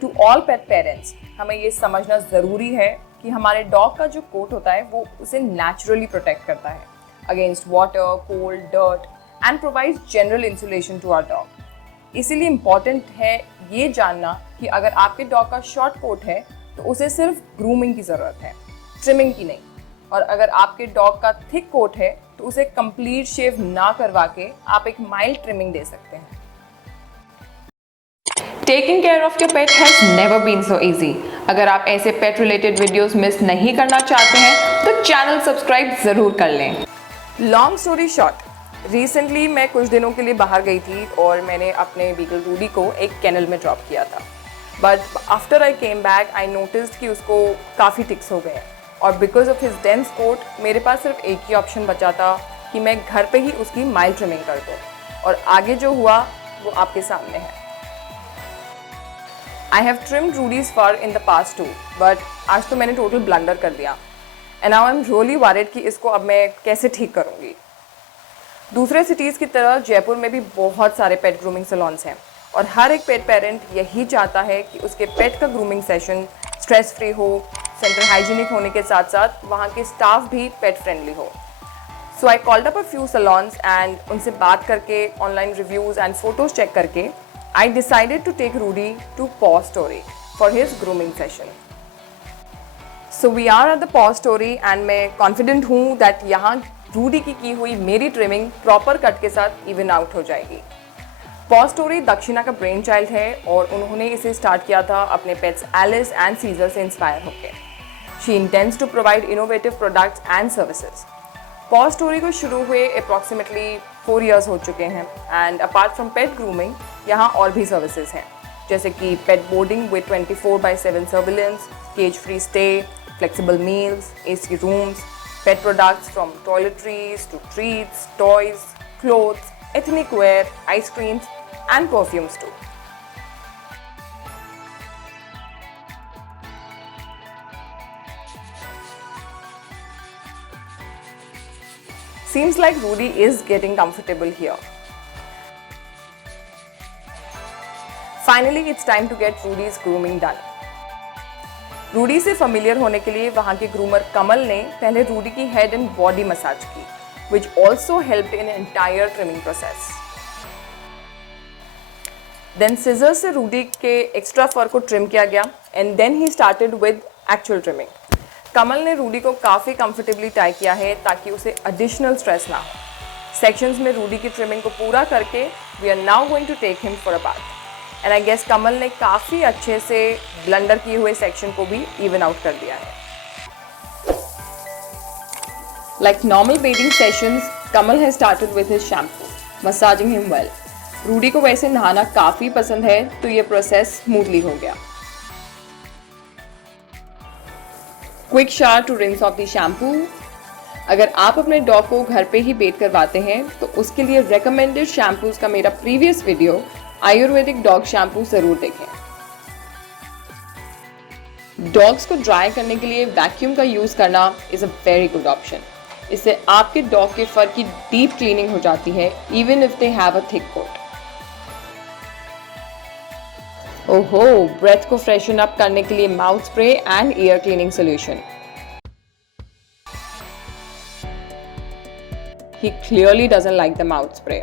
To all pet parents, हमें ये समझना ज़रूरी है कि हमारे डॉग का जो कोट होता है वो उसे नेचुरली प्रोटेक्ट करता है against water, cold, dirt and provides general insulation to our dog. इसीलिए इम्पॉर्टेंट है ये जानना कि अगर आपके डॉग का शॉर्ट कोट है तो उसे सिर्फ ग्रूमिंग की ज़रूरत है, ट्रिमिंग की नहीं। और अगर आपके डॉग का थिक कोट है तो उसे कंप्लीट शेव ना करवा के आप एक माइल्ड ट्रिमिंग दे सकते हैं। Taking care of your pet has never been so easy. अगर आप ऐसे पेट रिलेटेड वीडियोस मिस नहीं करना चाहते हैं तो चैनल सब्सक्राइब ज़रूर कर लें। लॉन्ग स्टोरी शॉर्ट, रिसेंटली मैं कुछ दिनों के लिए बाहर गई थी और मैंने अपने बीगल रूडी को एक केनल में ड्रॉप किया था। But after I came back I noticed कि उसको काफ़ी टिक्स हो गए और because of his dense coat मेरे पास सिर्फ एक ही ऑप्शन बचा था कि मैं घर पे ही उसकी माइल्ड ट्रिमिंग कर दूँ। और आगे जो हुआ वो आपके सामने है। I have trimmed Rudy's fur in the past too, but आज तो मैंने टोटल ब्लंडर कर दिया and now I'm really worried कि इसको अब मैं कैसे ठीक करूँगी। दूसरे सिटीज़ की तरह जयपुर में भी बहुत सारे पेट ग्रूमिंग सैलून्स हैं और हर एक पेट पेरेंट यही चाहता है कि उसके पेट का ग्रूमिंग सेशन स्ट्रेस फ्री हो, सेंटर हाइजीनिक होने के साथ साथ वहाँ के स्टाफ भी पेट फ्रेंडली हो। So I called up a few salons and उनसे बात करके, online reviews and photos check करके I decided to take Rudy to Paw Story for his grooming session. So we are at the Paw Story and मैं confident हूँ that यहाँ Rudy की हुई मेरी trimming proper cut के साथ even out हो जाएगी। Paw Story दक्षिणा का ब्रेन चाइल्ड है और उन्होंने इसे स्टार्ट किया था अपने पेट्स एलिस एंड सीजर से इंस्पायर होकर। She intends to provide innovative products and services. Paw Story को शुरू हुए approximately 4 years हो चुके हैं and apart from pet grooming यहाँ और भी सर्विसेज हैं जैसे कि pet boarding with 24/7 surveillance, cage free stay, flexible meals, AC rooms, pet products from toiletries to treats, toys, clothes, ethnic wear, ice creams and perfumes too. Seems like Rudy is getting comfortable here. Finally, it's time to get Rudy's grooming done. Rudy से familiar होने के लिए वहाँ के groomer कमल ने पहले Rudy की head and body massage की, which also helped in entire trimming process. Then scissors से Rudy के extra fur को trim किया गया and then he started with actual trimming. कमल ने रूडी को काफ़ी कंफर्टेबली टाई किया है ताकि उसे एडिशनल स्ट्रेस ना हो। सेक्शंस में रूडी की ट्रिमिंग को पूरा करके we are now going to take him for a bath and I guess Kamal ने काफ़ी अच्छे से ब्लंडर किए हुए सेक्शन को भी इवन आउट कर दिया है। Like normal bathing sessions, Kamal has started with his shampoo, massaging him well. Rudy को वैसे नहाना काफ़ी पसंद है तो ये प्रोसेस स्मूथली हो गया। Quick shower to rinse off the shampoo. अगर आप अपने डॉग को घर पे ही बेट करवाते हैं तो उसके लिए रेकमेंडेड शैम्पूज का मेरा previous video Ayurvedic dog shampoo जरूर देखें। डॉग्स को ड्राई करने के लिए वैक्यूम का यूज करना is a very good option. इससे आपके डॉग के फर की डीप क्लीनिंग हो जाती है even if they have a thick coat. ओहो, ब्रेथ को फ्रेशन अप करने के लिए mouth spray and ear cleaning solution. He clearly doesn't like the mouth spray.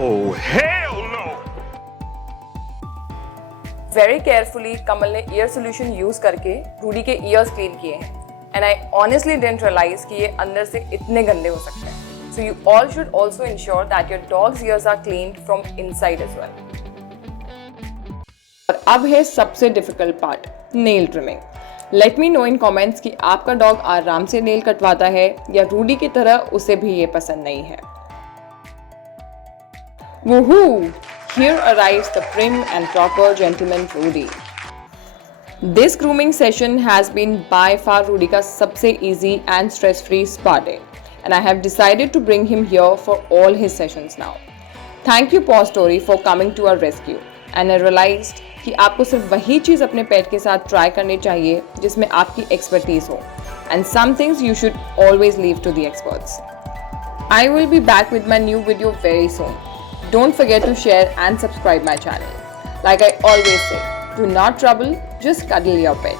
Oh, hell no! Very carefully, कमल ने ईयर सॉल्यूशन यूज करके रूडी के years clean किए हैं and I honestly didn't realise कि ये अंदर से इतने गंदे हो सकते हैं। So you all should also ensure that your dog's ears are cleaned from inside as well. और अब है सबसे difficult part, nail trimming. Let me know इन कमेंट्स कि आपका डॉग आराम से नेल कटवाता है या रूडी की तरह उसे भी ये पसंद नहीं है। Woohoo! Here arrives the prim and proper gentleman Rudy. This grooming session has been by far Rudy का सबसे easy and stress-free spa day, and I have decided to bring him here for all his sessions now. Thank you Paw Story for coming to our rescue, and I realized कि आपको सिर्फ वही चीज़ अपने पेट के साथ try करनी चाहिए जिसमें आपकी एक्सपर्टीज हो, and some things you should always leave to the experts. I will be back with my new video very soon. Don't forget to share and subscribe my channel. Like I always say, do not trouble, just cuddle your pet.